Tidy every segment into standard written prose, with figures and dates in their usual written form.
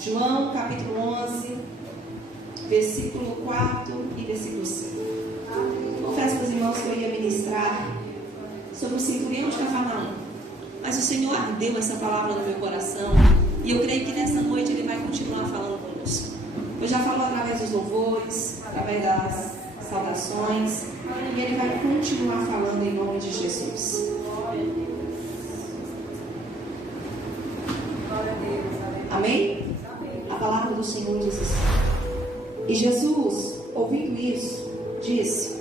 João capítulo 11, versículo 4 e versículo 5. Confesso para os irmãos que eu ia ministrar sobre o centurião de Cafarnaum, mas o Senhor ardeu essa palavra no meu coração e eu creio que nessa noite Ele vai continuar falando conosco. Eu já falo através dos louvores, através das saudações, e Ele vai continuar falando em nome de Jesus. Amém? A palavra do Senhor diz assim: e Jesus, ouvindo isso, disse: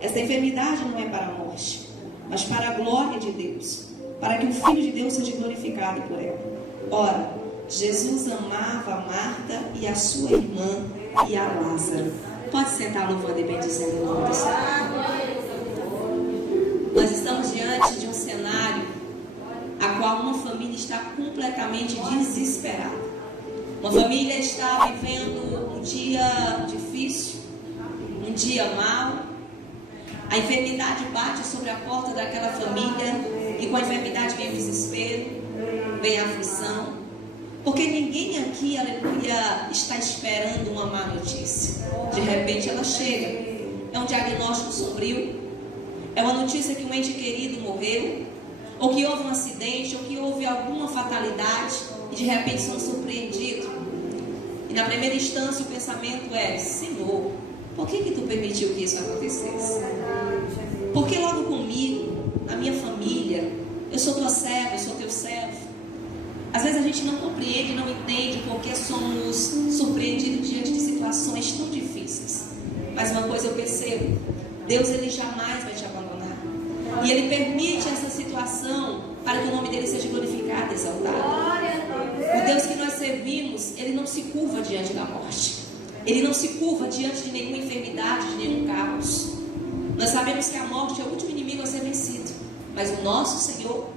esta enfermidade não é para a morte, mas para a glória de Deus, para que o Filho de Deus seja glorificado por ela. Ora, Jesus amava a Marta e a sua irmã e a Lázaro. Pode sentar louvando e bendizendo o nome do Senhor. Nós estamos diante de um cenário a qual uma família está completamente desesperada. Uma família está vivendo um dia difícil, um dia mau. A enfermidade bate sobre a porta daquela família e com a enfermidade vem o desespero, vem a aflição. Porque ninguém aqui, aleluia, está esperando uma má notícia. De repente ela chega. É um diagnóstico sombrio. É uma notícia que um ente querido morreu, ou que houve um acidente, ou que houve alguma fatalidade, e de repente somos surpreendidos. E na primeira instância o pensamento é: Senhor, por que tu permitiu que isso acontecesse? Por que logo comigo, na minha família? Eu sou tua serva, eu sou teu servo. Às vezes a gente não compreende, não entende porque somos surpreendidos diante de situações tão difíceis. Mas uma coisa eu percebo: Deus, Ele jamais vai te abandonar. E Ele permite essa situação para que o nome dEle seja glorificado, exaltado. O Deus que nós servimos, Ele não se curva diante da morte. Ele não se curva diante de nenhuma enfermidade, de nenhum caos. Nós sabemos que a morte é o último inimigo a ser vencido, mas o nosso Senhor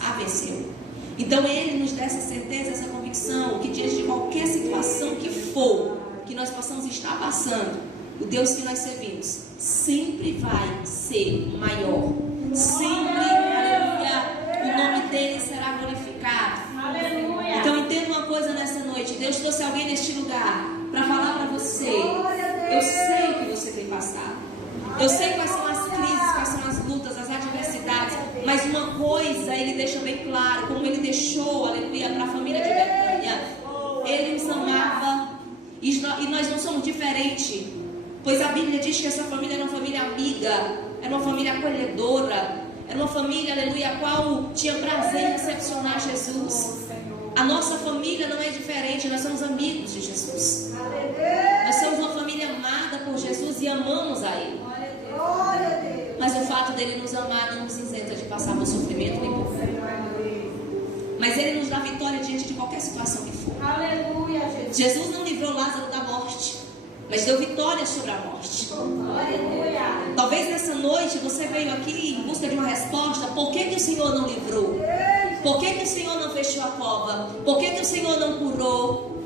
a venceu. Então Ele nos dá essa certeza, essa convicção, que diante de qualquer situação que for, que nós possamos estar passando, o Deus que nós servimos sempre vai ser maior. Sempre, aleluia, o nome dEle será glorificado. Aleluia. Então entenda uma coisa nessa noite: Deus trouxe alguém neste lugar para falar para você. Eu sei o que você tem passado. Eu sei quais são as crises, quais são as lutas, as adversidades. Mas uma coisa Ele deixa bem claro, como Ele deixou, aleluia, para a família de Betânia: Ele nos amava e nós não somos diferentes. Pois a Bíblia diz que essa família era uma família amiga, era uma família acolhedora, era uma família, aleluia, a qual tinha prazer em recepcionar Jesus. A nossa família não é diferente, nós somos amigos de Jesus. Nós somos uma família amada por Jesus e amamos a Ele. Mas o fato dEle nos amar não nos isenta de passar por sofrimento nem por fome. Mas Ele nos dá vitória diante de qualquer situação que for. Jesus não livrou Lázaro da morte, mas deu vitória sobre a morte. Talvez nessa noite você veio aqui em busca de uma resposta. Por que o Senhor não livrou? Por que o Senhor não fechou a cova? Por que o Senhor não curou?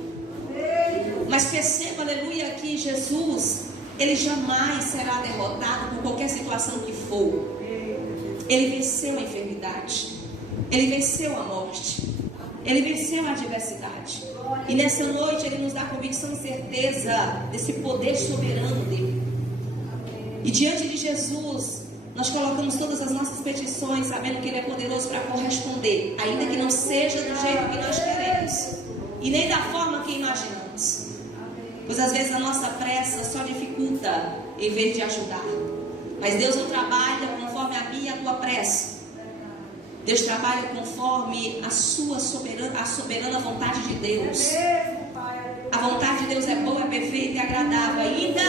Mas perceba, aleluia, que Jesus, Ele jamais será derrotado por qualquer situação que for. Ele venceu a enfermidade, Ele venceu a morte, Ele venceu a adversidade. E nessa noite Ele nos dá convicção e certeza desse poder soberano dEle. E diante de Jesus nós colocamos todas as nossas petições, sabendo que Ele é poderoso para corresponder, ainda que não seja do jeito que nós queremos e nem da forma que imaginamos. Pois às vezes a nossa pressa só dificulta em vez de ajudar. Mas Deus não trabalha conforme a minha e a tua pressa. Deus trabalha conforme a soberana vontade de Deus. A vontade de Deus é boa, é perfeita e agradável. Ainda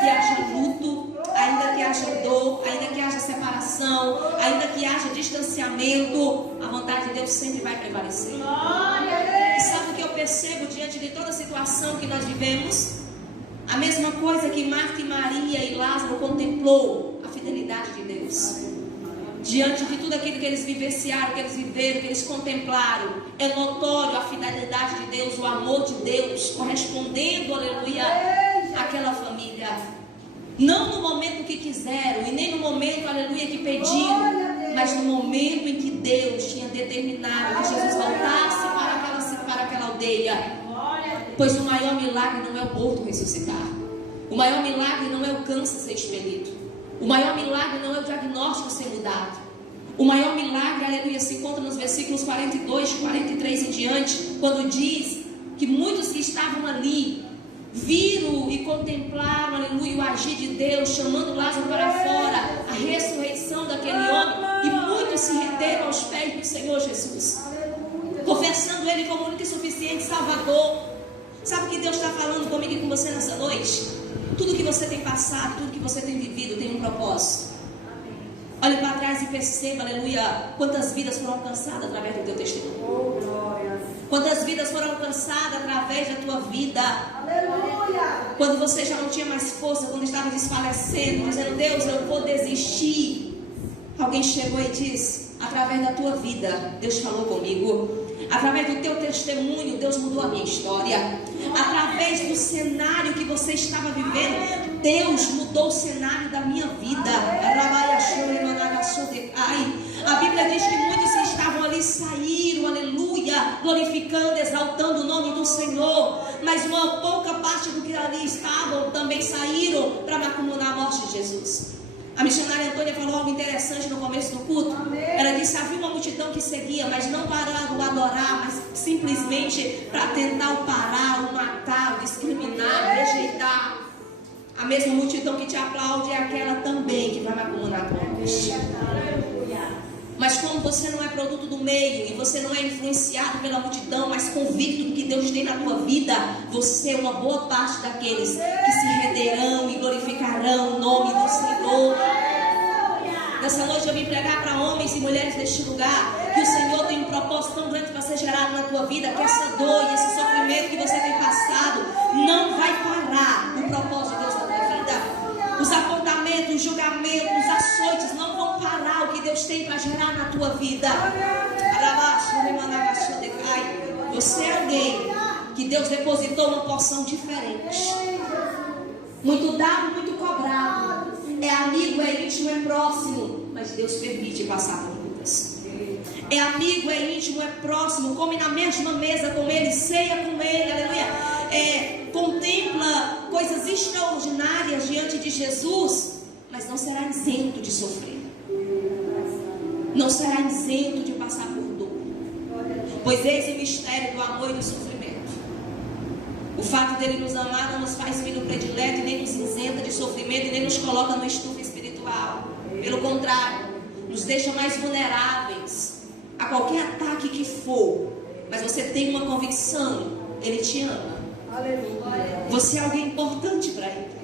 que haja luto, ainda que haja dor, ainda que haja separação, ainda que haja distanciamento, a vontade de Deus sempre vai prevalecer. E sabe o que eu percebo diante de toda a situação que nós vivemos? A mesma coisa que Marta e Maria e Lázaro contemplou: a fidelidade de Deus. Diante de tudo aquilo que eles vivenciaram, que eles viveram, que eles contemplaram, é notório a fidelidade de Deus, o amor de Deus correspondendo, aleluia, àquela família. Não no momento que quiseram e nem no momento, aleluia, que pediram, mas no momento em que Deus tinha determinado que Jesus voltasse para aquela aldeia. Pois o maior milagre não é o morto ressuscitar. O maior milagre não é o câncer ser expelido. O maior milagre não é o diagnóstico ser mudado. O maior milagre, aleluia, se encontra nos versículos 42, 43 em diante, quando diz que muitos que estavam ali viram e contemplaram, aleluia, o agir de Deus, chamando Lázaro para fora, a ressurreição daquele homem, e muitos se renderam aos pés do Senhor Jesus, confessando Ele como único e suficiente Salvador. Sabe o que Deus está falando comigo e com você nessa noite? Tudo que você tem passado, tudo que você tem vivido tem um propósito. Olhe para trás e perceba, aleluia, quantas vidas foram alcançadas através do teu testemunho. Quantas vidas foram alcançadas através da tua vida. Aleluia. Quando você já não tinha mais força, quando estava desfalecendo, dizendo, Deus, eu vou desistir. Alguém chegou e disse, através da tua vida, Deus falou comigo. Através do teu testemunho, Deus mudou a minha história. Através do cenário que você estava vivendo, Deus mudou o cenário da minha vida. A Bíblia diz que muitos que estavam ali saíram, aleluia, glorificando, exaltando o nome do Senhor. Mas uma pouca parte do que ali estavam também saíram para acumular a morte de Jesus. A missionária Antônia falou algo interessante no começo do culto. Ela disse, havia uma multidão que seguia, mas não para o adorar, mas simplesmente para tentar o parar, o matar, o discriminar, o rejeitar. A mesma multidão que te aplaude é aquela também que vai acumular pontos. Mas como você não é produto do meio e você não é influenciado pela multidão, mas convicto do que Deus tem na tua vida, você é uma boa parte daqueles que se renderão e glorificarão o nome do Senhor. Nessa noite eu vim pregar para homens e mulheres deste lugar que o Senhor tem um propósito tão grande para ser gerado na tua vida, que essa dor e esse sofrimento que você tem passado não vai parar o propósito de Deus na tua vida. Os apontamentos, os julgamentos, os açoites não vão parar o que Deus tem para gerar na tua vida. Você é alguém que Deus depositou uma porção diferente. Muito dado, muito cobrado. É amigo, é íntimo, é próximo. Mas Deus permite passar por lutas. É amigo, é íntimo, é próximo. Come na mesma mesa com Ele, ceia com Ele, aleluia. Contempla coisas extraordinárias diante de Jesus, mas não será isento de sofrer. Não será isento de passar por dor. Pois eis o mistério do amor e do sofrimento. O fato dele nos amar não nos faz filho predileto, e nem nos isenta de sofrimento, e nem nos coloca no estufa espiritual. Pelo contrário, nos deixa mais vulneráveis a qualquer ataque que for. Mas você tem uma convicção, Ele te ama. Você é alguém importante para Ele.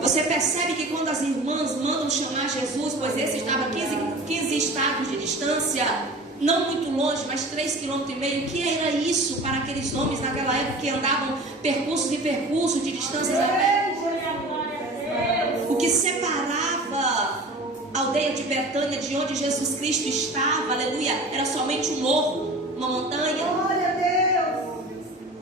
Você percebe que quando as irmãs mandam chamar Jesus, pois esse estava 15 estados de distância, não muito longe, mas 3,5 km, o que era isso para aqueles homens naquela época que andavam percurso de distâncias a pé? O que separava a aldeia de Betânia de onde Jesus Cristo estava, aleluia, era somente um morro, uma montanha.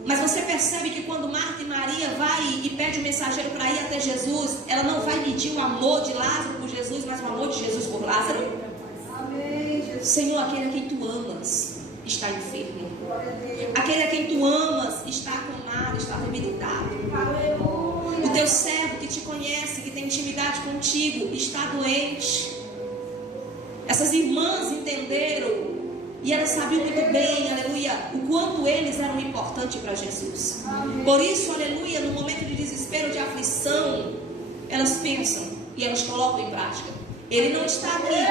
Mas você percebe que quando Marta e Maria vai e pede o mensageiro para ir até Jesus, ela não vai medir o amor de Lázaro por Jesus, mas o amor de Jesus por Lázaro. Amém. Senhor, aquele a quem tu amas está enfermo. Aquele a quem tu amas está acamado, está debilitado. O teu servo que te conhece, que tem intimidade contigo, está doente. Essas irmãs entenderam. E elas sabiam muito bem, aleluia, o quanto eles eram importantes para Jesus. Por isso, aleluia, no momento de desespero, de aflição, elas pensam e elas colocam em prática. Ele não está aqui,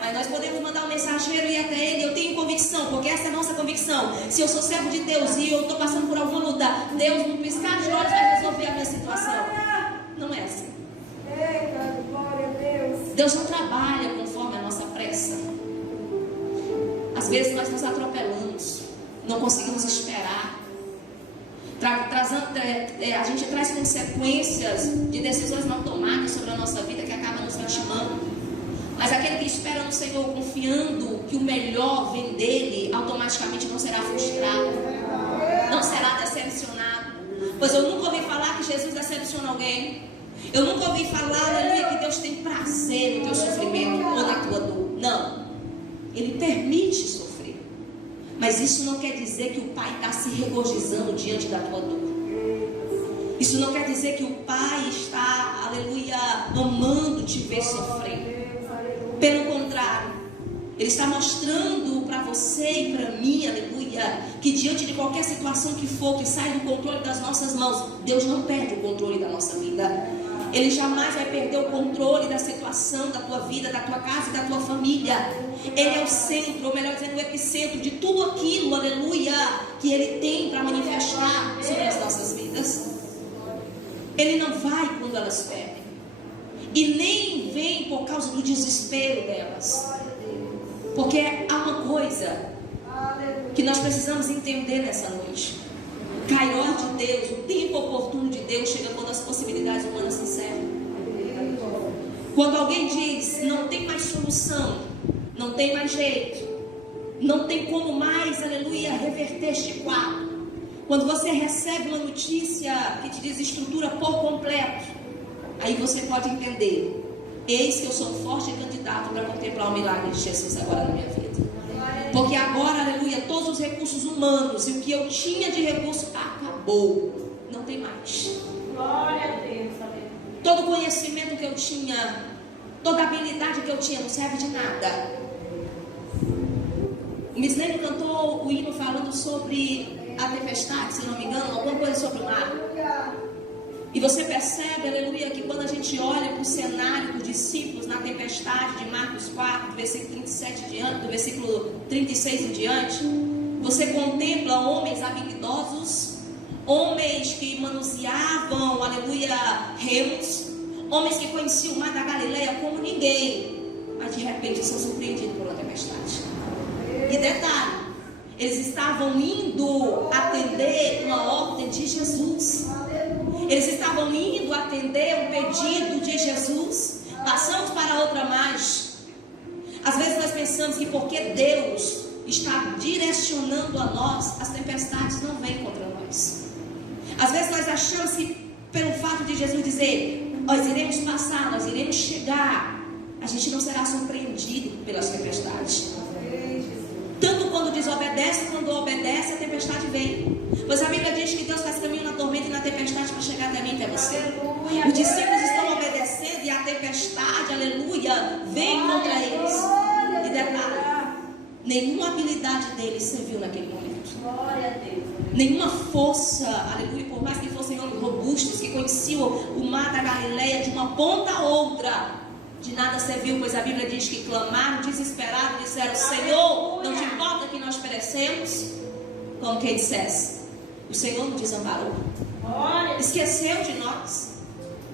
mas nós podemos mandar um mensageiro e ir até ele. Eu tenho convicção, porque essa é a nossa convicção. Se eu sou servo de Deus e eu estou passando por alguma luta, Deus, no piscar de olhos, vai resolver a minha situação. Não é assim. Deus não trabalha conforme a nossa pressa. Às vezes nós nos atropelamos, não conseguimos esperar. A gente traz consequências de decisões não tomadas sobre a nossa vida que acabam nos vitimando. Mas aquele que espera no Senhor, confiando que o melhor vem dele, automaticamente não será frustrado, não será decepcionado. Pois eu nunca ouvi falar que Jesus decepciona alguém. Eu nunca ouvi falar, aleluia, que Deus tem prazer no teu sofrimento ou na tua dor. Não. Ele permite sofrer. Mas isso não quer dizer que o pai está se regozijando diante da tua dor. Isso não quer dizer que o pai está, aleluia, amando te ver sofrer. Pelo contrário, ele está mostrando para você e para mim, aleluia, que diante de qualquer situação que for, que sai do controle das nossas mãos, Deus não perde o controle da nossa vida. Ele jamais vai perder o controle da situação, da tua vida, da tua casa e da tua família. Ele é o centro, ou melhor dizendo, o epicentro de tudo aquilo, aleluia, que Ele tem para manifestar sobre as nossas vidas. Ele não vai quando elas pedem. E nem vem por causa do desespero delas. Porque há uma coisa que nós precisamos entender nessa noite. Kairos de Deus, o tempo oportuno de Deus chega quando as possibilidades humanas se encerram. Quando alguém diz, não tem mais solução, não tem mais jeito, não tem como mais, aleluia, reverter este quadro. Quando você recebe uma notícia que te desestrutura por completo, aí você pode entender, eis que eu sou um forte candidato para contemplar o milagre de Jesus agora na minha vida. Porque agora, aleluia, todos os recursos humanos e o que eu tinha de recurso acabou. Não tem mais. Glória a Deus. Todo o conhecimento que eu tinha, toda a habilidade que eu tinha não serve de nada. O Mislene cantou o hino falando sobre a tempestade, se não me engano, alguma coisa sobre o mar. E você percebe, aleluia, que quando a gente olha para o cenário dos discípulos na tempestade de Marcos 4, do versículo 37 em diante, do versículo 36 em diante, você contempla homens habilidosos, homens que manuseavam, aleluia, remos, homens que conheciam o mar da Galileia como ninguém, mas de repente são surpreendidos por uma tempestade. E detalhe, eles estavam indo atender uma ordem de Jesus. Eles estavam indo atender um pedido de Jesus. Passamos para outra mais. Às vezes nós pensamos que porque Deus está direcionando a nós, as tempestades não vêm contra nós. Às vezes nós achamos que pelo fato de Jesus dizer, nós iremos passar, nós iremos chegar, a gente não será surpreendido pelas tempestades. Tanto quando desobedece, quando obedece, a tempestade vem. Pois a Bíblia diz que Deus faz caminho na tormenta e na tempestade para chegar até mim e até você. Os discípulos estão obedecendo e a tempestade, aleluia, vem contra eles. E detalhe, nenhuma habilidade deles serviu naquele momento. Nenhuma força, aleluia, por mais que fossem homens robustos, que conheciam o mar da Galileia de uma ponta a outra, de nada serviu, pois a Bíblia diz que clamaram desesperados, disseram, Senhor, não te importa que nós perecemos? Como quem dissesse, o Senhor nos desamparou, esqueceu de nós.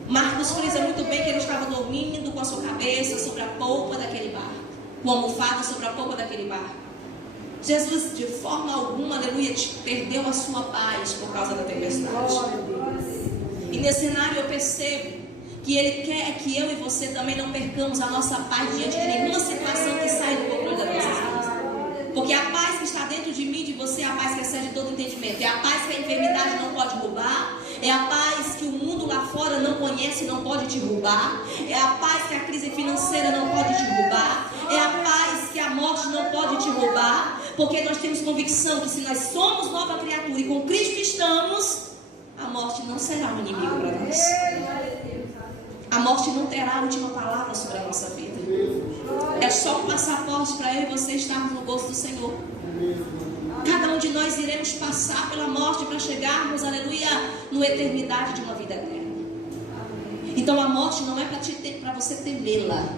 Marcos frisa muito bem que ele estava dormindo com a sua cabeça sobre a polpa daquele barco, com a almofada sobre a polpa daquele barco. Jesus de forma alguma, aleluia, perdeu a sua paz por causa da tempestade. E nesse cenário eu percebo que Ele quer que eu e você também não percamos a nossa paz diante de nenhuma situação que sai do controle das nossas vidas. Porque a paz que está dentro de mim e de você é a paz que excede todo entendimento. É a paz que a enfermidade não pode roubar. É a paz que o mundo lá fora não conhece e não pode te roubar. É a paz que a crise financeira não pode te roubar. É a paz que a morte não pode te roubar. Porque nós temos convicção que se nós somos nova criatura e com Cristo estamos, a morte não será um inimigo para nós. A morte não terá a última palavra sobre a nossa vida. É só um passaporte para eu e você estarmos no gozo do Senhor. Cada um de nós iremos passar pela morte para chegarmos, aleluia, na eternidade de uma vida eterna. Então a morte não é para você temê-la.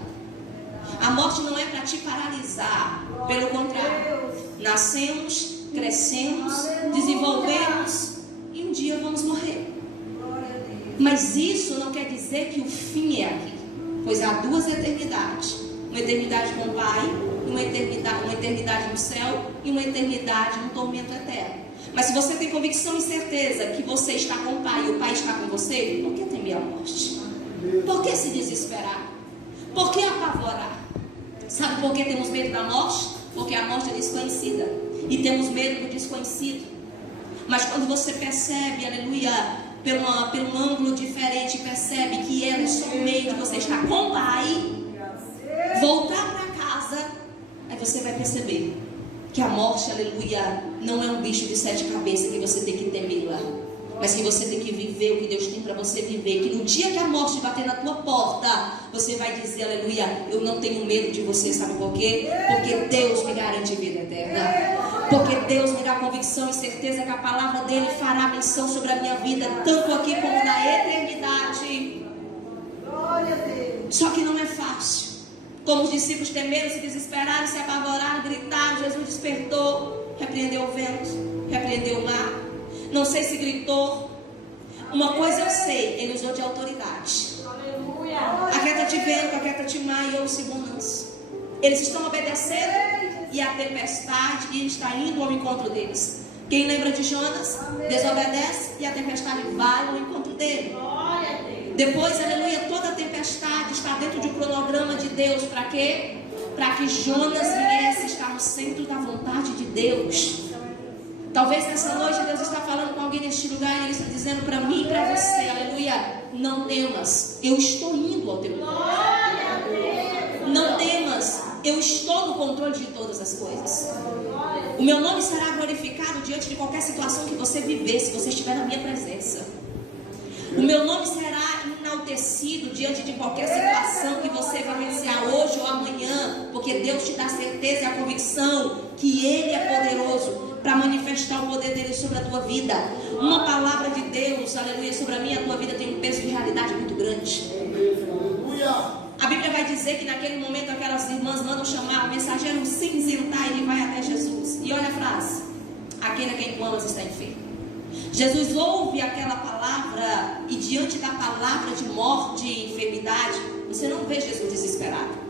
A morte não é para te paralisar. Pelo contrário, nascemos, crescemos, desenvolvemos e um dia vamos morrer. Mas isso não quer dizer que o fim é aqui, pois há duas eternidades: uma eternidade com o Pai, uma eternidade no céu e uma eternidade no tormento eterno. Mas se você tem convicção e certeza que você está com o Pai e o Pai está com você, por que temer a morte? Por que se desesperar? Por que apavorar? Sabe por que temos medo da morte? Porque a morte é desconhecida e temos medo do desconhecido. Mas quando você percebe, aleluia, pelo ângulo diferente, percebe que ela é só um meio de você estar com o Pai, voltar para casa, aí você vai perceber que a morte, aleluia, não é um bicho de 7 cabeças que você tem que temê-la, mas que você tem que viver o que Deus tem para você viver. Que no dia que a morte bater na tua porta, você vai dizer, aleluia, eu não tenho medo de você. Sabe por quê? Porque Deus me garante vida eterna. Porque Deus me dá convicção e certeza que a palavra dele fará menção sobre a minha vida, tanto aqui como na eternidade. Só que não é fácil. Como os discípulos temeram, se desesperaram, se apavoraram, gritaram, Jesus despertou, repreendeu o vento, repreendeu o mar. Não sei se gritou. Uma coisa eu sei, ele usou de autoridade. Aquieta-te vento, aquieta-te mar e ouve-se bonança. Eles estão obedecendo e a tempestade está indo ao encontro deles. Quem lembra de Jonas? Desobedece e a tempestade vai ao encontro dele. Depois, aleluia, toda a tempestade está dentro de um cronograma de Deus. Para quê? Para que Jonas viesse estar no centro da vontade de Deus. Talvez nessa noite Deus está falando com alguém neste lugar e Ele está dizendo para mim e para você, aleluia, não temas, eu estou indo ao teu encontro. Não temas, eu estou no controle de todas as coisas. O meu nome será glorificado diante de qualquer situação que você viver, se você estiver na minha presença. O meu nome será enaltecido diante de qualquer situação que você vivenciar hoje ou amanhã, porque Deus te dá certeza e a convicção que Ele é poderoso para manifestar o poder dele sobre a tua vida. Uma palavra de Deus, aleluia, sobre a minha e a tua vida tem um peso de realidade muito grande. A Bíblia vai dizer que naquele momento aquelas irmãs mandam chamar o mensageiro cinzentar e ele vai até Jesus. E olha a frase: aquele a quem tu amas está enfermo. Jesus ouve aquela palavra e diante da palavra de morte e enfermidade, você não vê Jesus desesperado.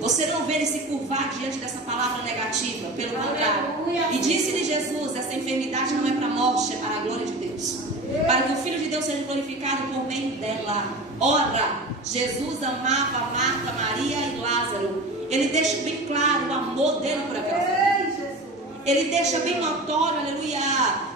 Você não vê ele se curvar diante dessa palavra negativa. Pelo contrário. E disse-lhe Jesus: essa enfermidade não é para a morte, é para a glória de Deus, para que o Filho de Deus seja glorificado por meio dela. Ora, Jesus amava Marta, Maria e Lázaro. Ele deixa bem claro o amor dele por aquela família. Ele deixa bem notório, aleluia,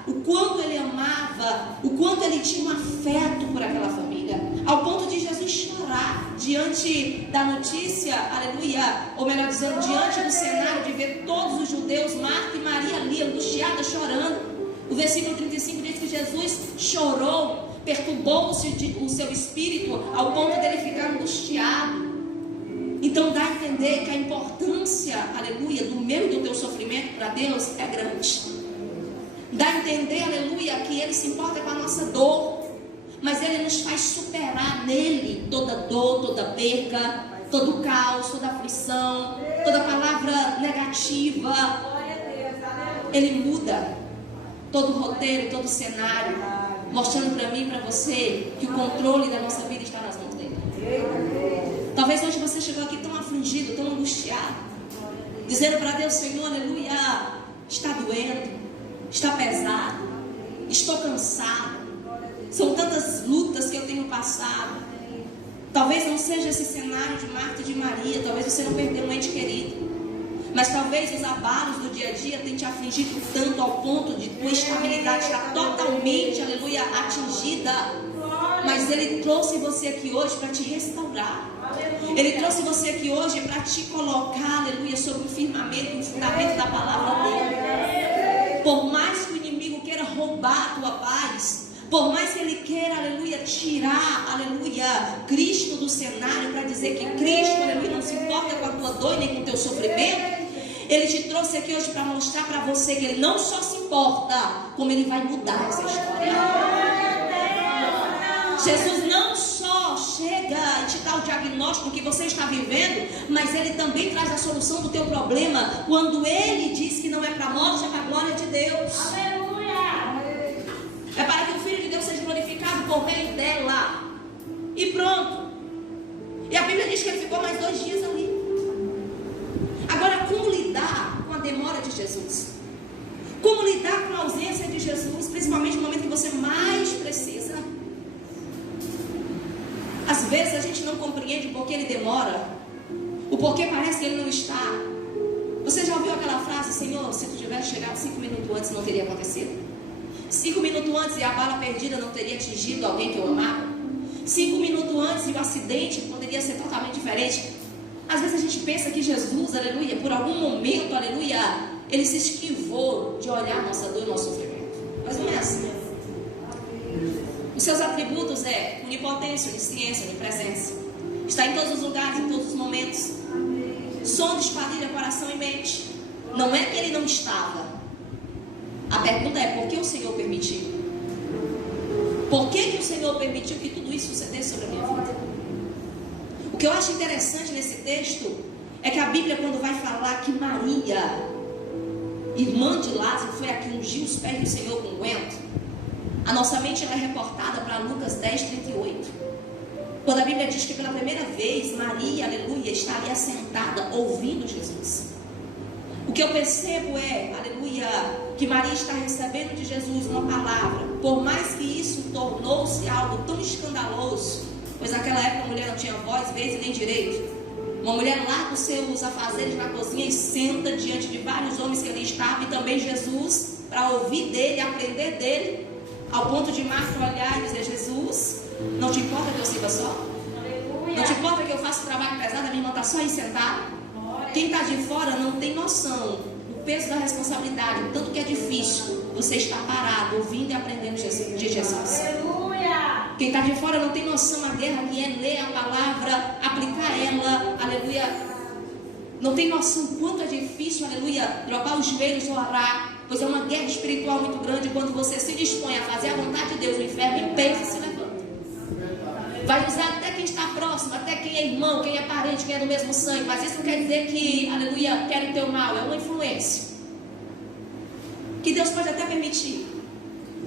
o quanto ele amava, o quanto ele tinha um afeto por aquela família, ao ponto de Jesus chorar diante da notícia, aleluia, ou melhor dizendo, diante do cenário de ver todos os judeus, Marta e Maria ali, angustiadas, chorando. O versículo 35 diz que Jesus chorou, perturbou-se o seu espírito, ao ponto dele ficar angustiado. Então dá a entender que a importância, aleluia, do meu e do teu sofrimento para Deus é grande. Dá a entender, aleluia, que Ele se importa com a nossa dor, mas Ele nos faz superar nele toda dor, toda perca, todo caos, toda aflição, toda palavra negativa. Ele muda todo o roteiro, todo o cenário, mostrando para mim e para você que o controle da nossa vida está nas mãos dele. Talvez hoje você chegou aqui tão afligido, tão angustiado, dizendo para Deus: Senhor, aleluia, está doendo, está pesado, estou cansado, são tantas lutas que eu tenho passado. Talvez não seja esse cenário de Marta e de Maria, talvez você não perdeu um ente querido, mas talvez os abalos do dia a dia tenham te afligido tanto ao ponto de tua estabilidade estar totalmente, aleluia, atingida. Mas Ele trouxe você aqui hoje para te restaurar. Ele trouxe você aqui hoje para te colocar, aleluia, sobre o firmamento, o fundamento da palavra dele. Por mais que o inimigo queira roubar a tua paz, por mais que ele queira, aleluia, tirar, aleluia, Cristo do cenário para dizer que Cristo, aleluia, não se importa com a tua dor nem com o teu sofrimento, Ele te trouxe aqui hoje para mostrar para você que Ele não só se importa, como Ele vai mudar essa história. Jesus não só chega e te dá o diagnóstico que você está vivendo, mas Ele também traz a solução do teu problema. Quando Ele diz que não é para a morte, é para a glória de Deus. Aleluia! É para que o Filho de Deus seja glorificado por meio dela. E pronto. E a Bíblia diz que Ele ficou mais 2 dias ali. Agora, como lidar com a demora de Jesus? Como lidar com a ausência de Jesus, principalmente no momento que você mais precisa? Às vezes a gente não compreende o porquê Ele demora, o porquê parece que Ele não está. Você já ouviu aquela frase: Senhor, se tu tivesse chegado 5 minutos antes, não teria acontecido? 5 minutos antes e a bala perdida não teria atingido alguém que eu amava? 5 minutos antes e o acidente poderia ser totalmente diferente? Às vezes a gente pensa que Jesus, aleluia, por algum momento, aleluia, ele se esquivou de olhar a nossa dor e nosso sofrimento. Mas não é assim. Os seus atributos é onipotência, onisciência, onipresença. Está em todos os lugares, em todos os momentos. Sonda, esquadrilha, coração e mente. Não é que ele não estava. A pergunta é, por que o Senhor permitiu? Por que o Senhor permitiu que tudo isso sucedesse sobre a minha vida? O que eu acho interessante nesse texto é que a Bíblia, quando vai falar que Maria, irmã de Lázaro, foi a que ungiu os pés do Senhor com unguento, a nossa mente ela é reportada para Lucas 10, 38. Quando a Bíblia diz que pela primeira vez Maria, aleluia, está ali assentada ouvindo Jesus. O que eu percebo é, aleluia, que Maria está recebendo de Jesus uma palavra. Por mais que isso tornou-se algo tão escandaloso, pois naquela época a mulher não tinha voz, vez e nem direito. Uma mulher larga os seus afazeres na cozinha e senta diante de vários homens que ali estavam, e também Jesus, para ouvir dele, aprender dele, ao ponto de Marta olhar e dizer: Jesus, não te importa que eu sirva só? Não te importa que eu faça o trabalho pesado? A minha irmã está só aí sentada? Quem está de fora não tem noção do peso da responsabilidade, o tanto que é difícil você estar parado, ouvindo e aprendendo de Jesus. Quem está de fora não tem noção da guerra que é ler a palavra, aplicar ela, aleluia. Não tem noção quanto é difícil, aleluia, drogar os joelhos ou orar, pois é uma guerra espiritual muito grande. Quando você se dispõe a fazer a vontade de Deus, o inferno pensa e se levanta. Vai usar até quem está próximo, até quem é irmão, quem é parente, quem é do mesmo sangue. Mas isso não quer dizer que, aleluia, quer o teu mal. É uma influência que Deus pode até permitir,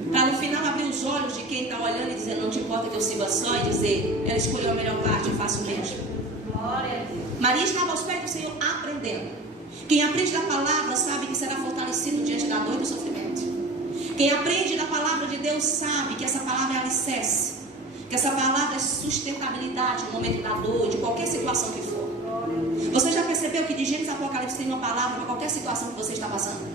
para no final abrir os olhos de quem está olhando e dizer: não te importa que eu sirva só, e dizer: ela escolheu a melhor parte, eu faço o mesmo. Maria estava aos pés do Senhor aprendendo. Quem aprende da palavra sabe que será fortalecido diante da dor e do sofrimento. Quem aprende da palavra de Deus sabe que essa palavra é alicerce, que essa palavra é sustentabilidade no momento da dor, de qualquer situação que for. Você já percebeu que de Gênesis a Apocalipse tem uma palavra para qualquer situação que você está passando?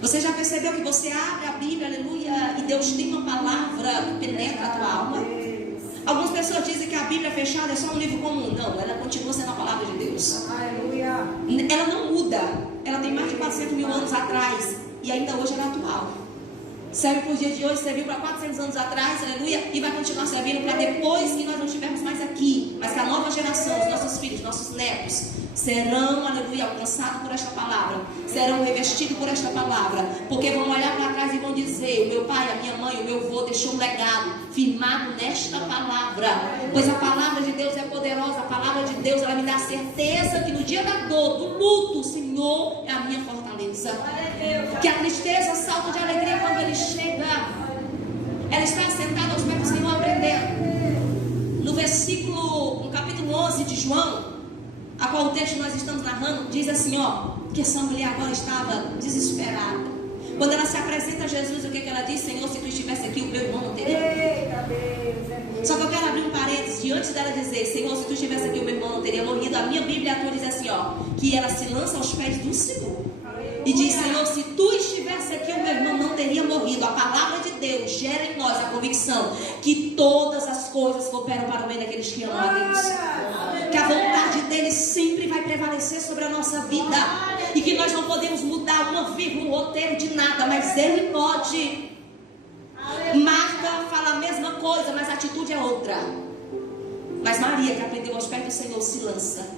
Você já percebeu que você abre a Bíblia, aleluia, e Deus tem uma palavra que penetra a tua alma? Algumas pessoas dizem que a Bíblia fechada é só um livro comum. Não, ela continua sendo a palavra de Deus. Aleluia. Ela não muda. Ela tem mais de 400 mil anos atrás e ainda hoje ela é atual. Serve para os dias de hoje, serviu para 400 anos atrás, aleluia, e vai continuar servindo para depois que nós não estivermos mais aqui, mas que a nova geração, os nossos filhos, nossos netos, serão, aleluia, alcançados por esta palavra, serão revestidos por esta palavra, porque vão olhar para trás e vão dizer: o meu pai, a minha mãe, o meu avô deixou um legado firmado nesta palavra, pois a palavra de Deus é poderosa. A palavra de Deus, ela me dá certeza que no dia da dor, do luto, o Senhor é a minha fortaleza, que a tristeza salta de alegria quando Ele chega. Ela está sentada aos pés do Senhor aprendendo. No capítulo 11 de João, a qual o texto nós estamos narrando, diz assim, ó, que essa mulher agora estava desesperada. Quando ela se apresenta a Jesus, o que ela diz? Senhor, se tu estivesse aqui, o meu irmão não teria morrido. Só que eu quero abrir um parênteses, e antes dela dizer: Senhor, se tu estivesse aqui, o meu irmão não teria morrido, a minha Bíblia atual diz assim, ó, que ela se lança aos pés do Senhor e diz: Senhor, se tu estivesse aqui, o meu irmão não teria morrido. A palavra de Deus gera em nós a convicção que todas as coisas cooperam para o bem daqueles que amam a Deus, que a vontade dele sempre vai prevalecer sobre a nossa vida, e que nós não podemos mudar uma vírgula, um roteiro de nada, mas ele pode. Marta fala a mesma coisa, mas a atitude é outra. Mas Maria, que aprendeu aos pés do Senhor, se lança.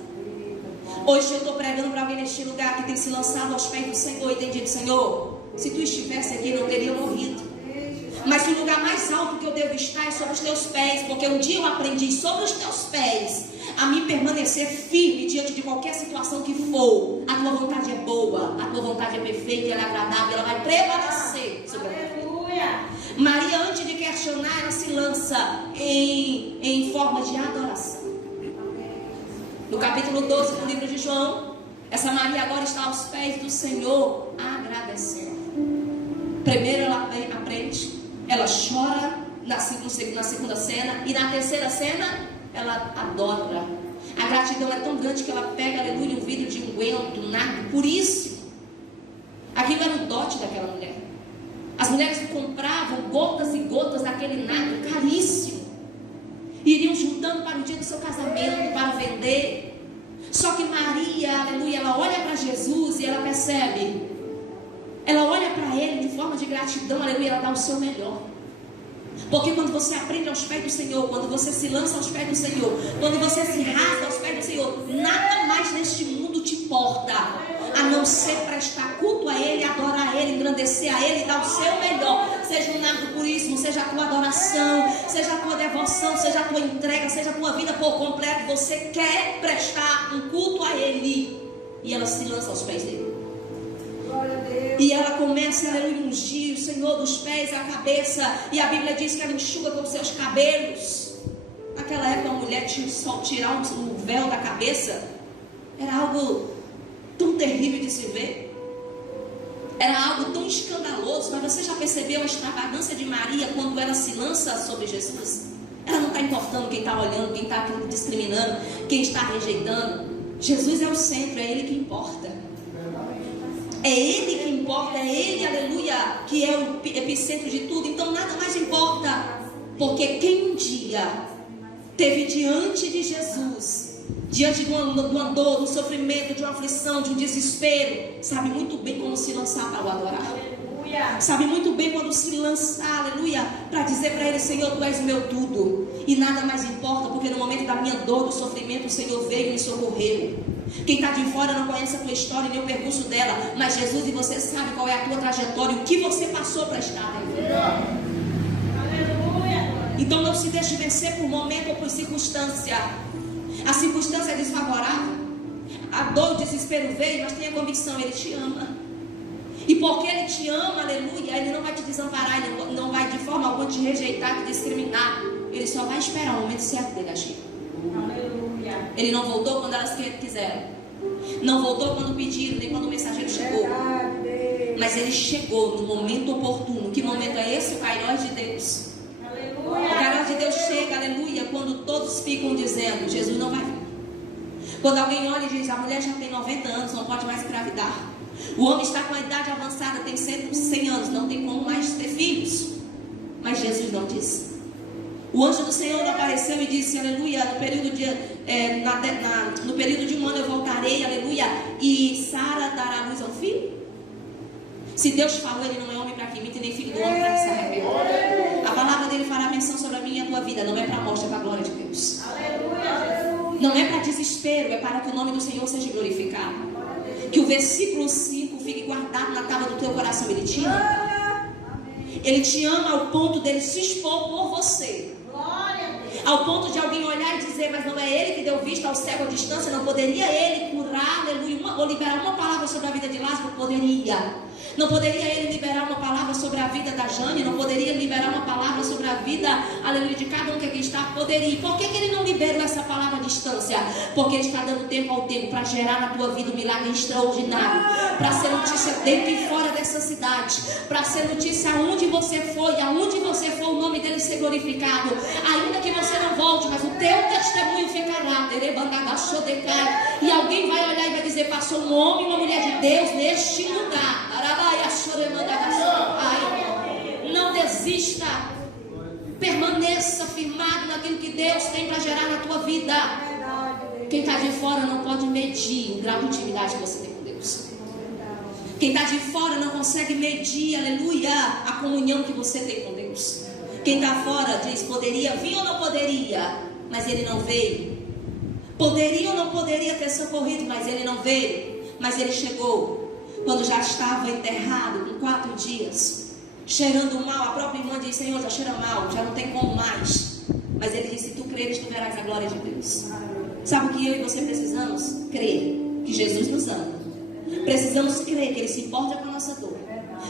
Hoje eu estou pregando para alguém neste lugar que tem se lançado aos pés do Senhor e tem dito: Senhor, se tu estivesse aqui, não teria morrido. Mas o lugar mais alto que eu devo estar é sobre os teus pés, porque um dia eu aprendi sobre os teus pés a me permanecer firme diante de qualquer situação que for. A tua vontade é boa, a tua vontade é perfeita, ela é agradável, ela vai prevalecer sobre a tua vida. Maria, antes de questionar, ela se lança em forma de adoração. No capítulo 12 do livro de João, essa Maria agora está aos pés do Senhor agradecendo. Primeiro ela aprende, ela chora na segunda cena, e na terceira cena ela adora. A gratidão é tão grande que ela pega, aleluia, um vidro de unguento, nardo puríssimo. Aquilo era o dote daquela mulher. As mulheres compravam gotas e gotas daquele nardo caríssimo, iriam juntando para o dia do seu casamento, para vender. Só que Maria, aleluia, ela olha para Jesus e ela percebe. Ela olha para ele de forma de gratidão, aleluia, ela dá o seu melhor. Porque quando você aprende aos pés do Senhor, quando você se lança aos pés do Senhor, quando você se rasga aos pés do Senhor, nada mais neste mundo te importa, a não ser prestar culto a Ele, adorar a Ele, engrandecer a Ele, dar o seu melhor. Seja um nardo puríssimo, seja a tua adoração, seja a tua devoção, seja a tua entrega, seja a tua vida por completo. Você quer prestar um culto a Ele, e ela se lança aos pés dele. E ela começa, aleluia, a ungir o Senhor dos pés à cabeça. E a Bíblia diz que ela enxuga com os seus cabelos. Naquela época, a mulher tinha só tirar o véu da cabeça. Era algo tão terrível de se ver. Era algo tão escandaloso. Mas você já percebeu a extravagância de Maria quando ela se lança sobre Jesus? Ela não está importando quem está olhando, quem está discriminando, quem está rejeitando. Jesus é o centro, é Ele que importa. É Ele que importa, é Ele, aleluia, que é o epicentro de tudo. Então nada mais importa. Porque quem um dia teve diante de Jesus, diante de uma dor, de um sofrimento, de uma aflição, de um desespero, sabe muito bem como se lançar para o adorar. Sabe muito bem quando se lançar, aleluia, para dizer para Ele: Senhor, Tu és o meu tudo. E nada mais importa, porque no momento da minha dor, do sofrimento, o Senhor veio e me socorreu. Quem está de fora não conhece a tua história nem o percurso dela, mas Jesus e você sabe qual é a tua trajetória, o que você passou para estar aqui. Então não se deixe vencer por momento ou por circunstância. A circunstância é desfavorável, a dor, o desespero veio, mas tenha convicção, Ele te ama. E porque Ele te ama, aleluia, Ele não vai te desamparar, Ele não vai de forma alguma te rejeitar, te discriminar. Ele só vai esperar o momento certo dele agir. Aleluia. Ele não voltou quando elas quiseram, não voltou quando pediram, nem quando o mensageiro chegou. Mas Ele chegou no momento oportuno. Que momento é esse? O Kairos de Deus. Aleluia. O Kairos de Deus chega, aleluia, quando todos ficam dizendo: Jesus não vai vir. Quando alguém olha e diz: a mulher já tem 90 anos, não pode mais engravidar. O homem está com a idade avançada, tem 100 anos, não tem como mais ter filhos. Mas Jesus não disse. O anjo do Senhor apareceu e disse, aleluia, no período de um ano eu voltarei, aleluia, e Sara dará luz ao filho. Se Deus falou, Ele não é homem para que imite, nem filho do homem para que se arrependa. A palavra dele fará menção sobre a minha e a tua vida. Não é para a morte, é para a glória de Deus. Não é para desespero, é para que o nome do Senhor seja glorificado. Que o versículo 5 fique guardado na tábua do teu coração. Ele te ama. Ele te ama ao ponto dele se expor por você. Ao ponto de alguém olhar e dizer: mas não é Ele que deu vista ao cego à distância? Não poderia Ele curar, aleluia, ou liberar uma palavra sobre a vida de Lázaro? Poderia. Não poderia Ele liberar uma palavra sobre a vida da Jane? Não poderia liberar uma palavra sobre a vida, aleluia, de cada um que aqui está? Poderia. Por que Ele não liberou essa palavra à distância? Porque Ele está dando tempo ao tempo para gerar na tua vida um milagre extraordinário, para ser notícia dentro e fora dessa cidade, para ser notícia aonde você for, e aonde você for o nome dele ser glorificado. Ainda que você não volte, mas o teu testemunho ficará. E alguém vai olhar e vai dizer: passou um homem e uma mulher de Deus neste lugar. Não desista, permaneça firmado naquilo que Deus tem para gerar na tua vida. Quem está de fora não pode medir o grau de intimidade que você tem com Deus. Quem está de fora não consegue medir, aleluia, a comunhão que você tem com Deus. Quem está fora diz: poderia vir ou não poderia, mas Ele não veio. Poderia ou não poderia ter socorrido, mas Ele não veio. Mas Ele chegou quando já estava enterrado, com 4 dias, cheirando mal. A própria irmã disse: Senhor, já cheira mal, já não tem como mais. Mas Ele disse: se tu creres, tu verás a glória de Deus. Sabe o que eu e você precisamos? Crer que Jesus nos ama. Precisamos crer que Ele se importa com a nossa dor.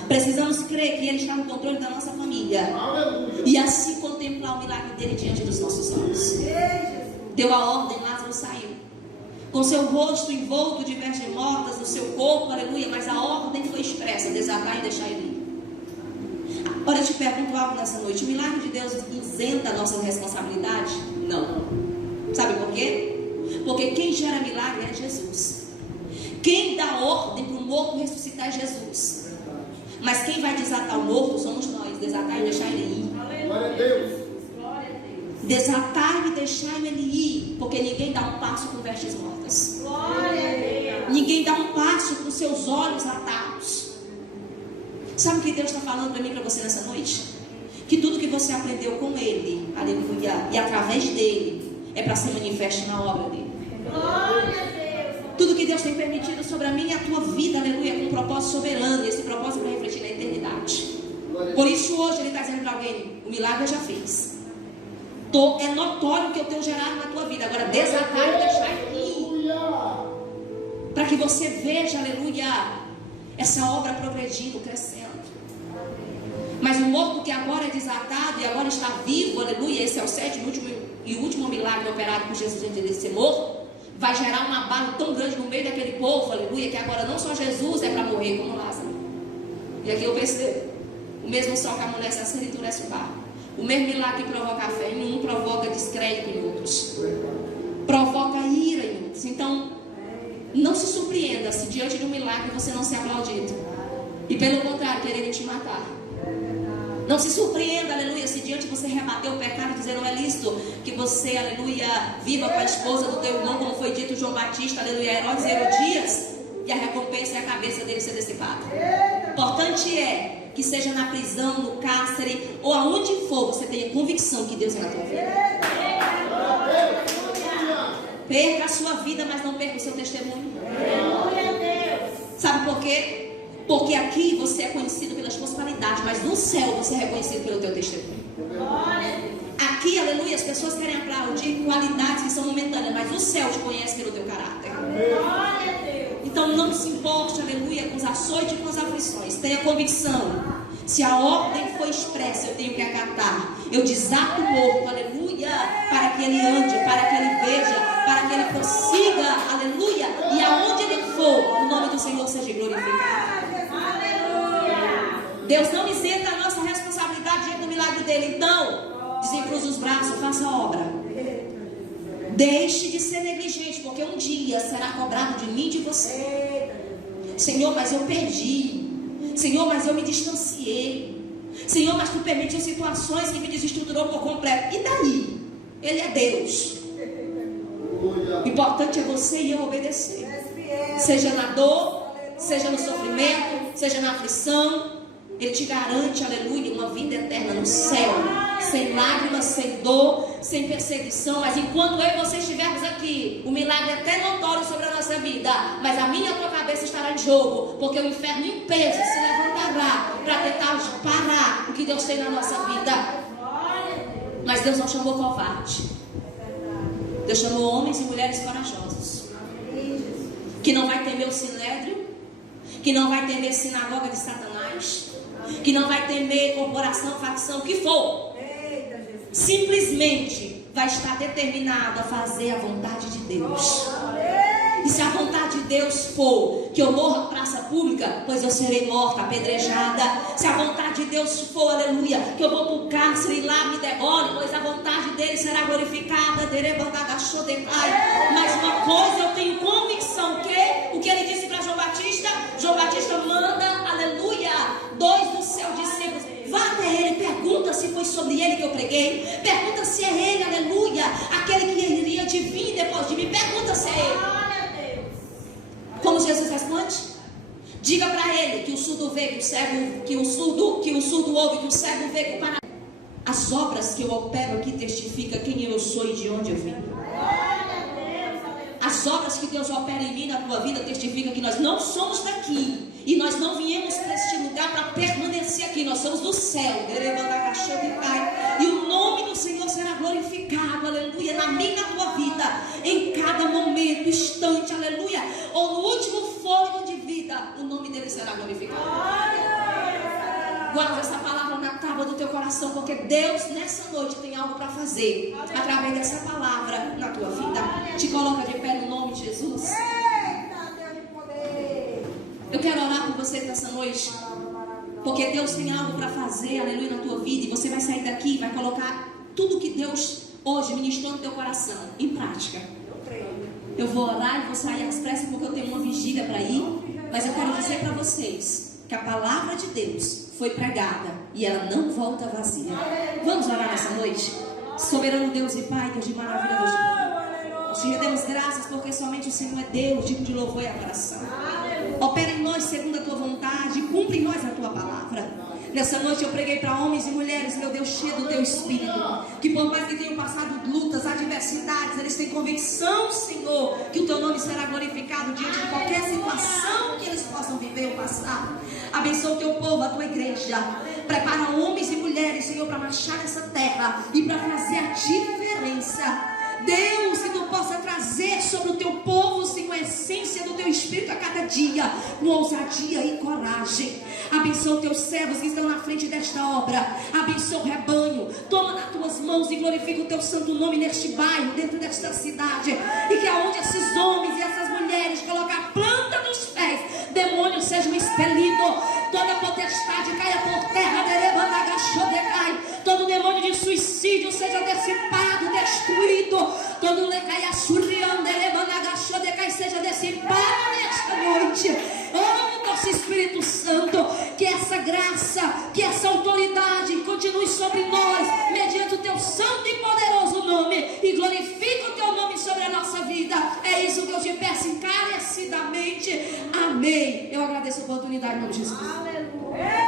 Precisamos crer que Ele está no controle da nossa família. E assim contemplar o milagre dele diante dos nossos olhos. Deu a ordem, Lázaro saiu, com seu rosto envolto de vestes mortas no seu corpo, aleluia. Mas a ordem foi expressa: desatar e deixar ele ir. Agora eu te pergunto algo nessa noite: o milagre de Deus isenta a nossa responsabilidade? Não. Sabe por quê? Porque quem gera milagre é Jesus. Quem dá ordem para o morto ressuscitar é Jesus. Mas quem vai desatar o morto somos nós. Desatar e deixar ele ir. Glória a Deus. Desatai-me e deixai-me ele ir, porque ninguém dá um passo com vestes mortas. Ninguém dá um passo com seus olhos atados. Sabe o que Deus está falando para mim e para você nessa noite? Que tudo que você aprendeu com Ele, aleluia, e através dele, é para ser manifesto na obra dele. Tudo que Deus tem permitido sobre a minha e a tua vida, aleluia, com um propósito soberano, e esse propósito vai refletir na eternidade. Por isso hoje Ele está dizendo para alguém: o milagre eu já fiz. É notório que eu tenho gerado na tua vida. Agora desatar e deixar ir, para que você veja, aleluia, essa obra progredindo, crescendo. Mas o morto que agora é desatado e agora está vivo, aleluia, esse é o sétimo e último milagre operado por Jesus antes de ser morto, vai gerar um abalo tão grande no meio daquele povo, aleluia, que agora não só Jesus é para morrer como Lázaro. E aqui eu percebo, o mesmo sol que amolece a cera e endurece o barro, o mesmo milagre que provoca a fé em um, provoca descrédito em outros, provoca ira em outros. Então, não se surpreenda se diante de um milagre você não ser aplaudido, e pelo contrário, quererem te matar. Não se surpreenda, aleluia, se diante você rebater o pecado, dizer não é lícito que você, aleluia, viva com a esposa do teu irmão, como foi dito João Batista, aleluia, Herodes e Herodias, e a recompensa é a cabeça dele ser decepada. Importante é que seja na prisão, no cárcere, ou aonde for, você tenha convicção que Deus é na tua vida. Perca a sua vida, mas não perca o seu testemunho. Sabe por quê? Porque aqui você é conhecido pelas suas qualidades, mas no céu você é reconhecido pelo teu testemunho. Aqui, aleluia, as pessoas querem aplaudir qualidades que são momentâneas, mas no céu te conhece pelo teu caráter. Então não se importe, aleluia, com os açoites e com as aflições. Tenha convicção. Se a ordem for expressa, eu tenho que acatar. Eu desato o morto, aleluia, para que ele ande, para que ele veja, para que ele prossiga, aleluia, e aonde ele for, o nome do Senhor seja glorificado. Deus não isenta a nossa responsabilidade diante do milagre dele. Então, desencruza os braços, faça a obra. Deixe de ser negligente, porque um dia será cobrado de mim e de você. Senhor, mas eu perdi. Senhor, mas eu me distanciei. Senhor, mas tu permitiu situações que me desestruturou por completo. E daí? Ele é Deus. O importante é você e eu obedecer. Seja na dor, seja no sofrimento, seja na aflição. Ele te garante, aleluia, uma vida eterna no céu, sem lágrimas, sem dor, sem perseguição. Mas enquanto eu e você estivermos aqui, o milagre é até notório sobre a nossa vida, mas a minha e a tua cabeça estará em jogo, porque o inferno em peso se levantará para tentar parar o que Deus tem na nossa vida. Mas Deus não chamou covarde. Deus chamou homens e mulheres corajosos, que não vai temer o sinédrio, que não vai temer sinagoga de Satanás, que não vai temer corporação, facção, o que for. Simplesmente vai estar determinado a fazer a vontade de Deus. E se a vontade de Deus for que eu morra em praça pública, pois eu serei morta, apedrejada. Se a vontade de Deus for, aleluia, que eu vou para o cárcere e lá me degole, pois a vontade dele será glorificada. Mas uma coisa eu tenho convicção, que o que ele disse para João Batista manda, aleluia, 2 dos seus discípulos, vá até ele, pergunta se foi sobre ele que eu preguei, pergunta se é ele, aleluia, aquele que iria de vir depois de mim, pergunta se é ele. Como Jesus responde? Diga para ele que o surdo vê, que o cego, que o surdo ouve, que o cego vê, que o paralítico. As obras que eu opero aqui testificam quem eu sou e de onde eu vim. As obras que Deus opera em mim, na tua vida, testificam que nós não somos daqui. E nós não viemos para este lugar para permanecer aqui. Nós somos do céu. E o nome do Senhor será glorificado, aleluia, na minha e na tua vida. Em cada momento, instante, aleluia. Ou no último fôlego de vida, o nome dele será glorificado. Guarda essa palavra na tábua do teu coração, porque Deus nessa noite tem algo para fazer através dessa palavra na tua vida. Te coloca de pé no nome de Jesus. Eu quero orar por você nessa noite, porque Deus tem algo para fazer, aleluia, na tua vida. E você vai sair daqui e vai colocar tudo que Deus hoje ministrou no teu coração em prática. Eu vou orar e vou sair às pressas, porque eu tenho uma vigília para ir. Mas eu quero dizer para vocês que a palavra de Deus foi pregada e ela não volta vazia. Vamos orar nessa noite? Soberano Deus e Pai, Deus de maravilha, Deus de poder. Nós te rendemos graças porque somente o Senhor é Deus, digno de louvor e adoração. Opera em nós segundo a tua vontade, cumpre em nós a tua palavra. Nessa noite eu preguei para homens e mulheres, meu Deus, cheio do teu Espírito, que por mais que tenham passado lutas, adversidades, eles têm convicção, Senhor, que o teu nome será glorificado diante de qualquer situação que eles possam viver ou passar. Abençoa o teu povo, a tua igreja. Prepara homens e mulheres, Senhor, para marchar nessa terra e para trazer a diferença. Deus, que tu possa trazer sobre o teu povo, Senhor, a essência do teu Espírito a cada dia, com ousadia e coragem. Abençoa os teus servos que estão na frente desta obra. Abençoa o rebanho. Toma nas tuas mãos e glorifica o teu santo nome neste bairro, dentro desta cidade. E que aonde esses homens e essas mulheres colocar a planta dos pés, demônios sejam expelidos. Toda potestade caia por terra. Todo demônio de suicídio seja dissipado, destruído. Todo lecaia seja dissipado nesta noite. Oh, nosso Espírito Santo, que essa graça, que essa autoridade continue sobre nós, mediante o teu santo e poderoso nome, e glorifica o teu nome sobre a nossa vida. É isso que eu te peço encarecidamente. Amém. Eu agradeço a oportunidade, meu Jesus. Aleluia.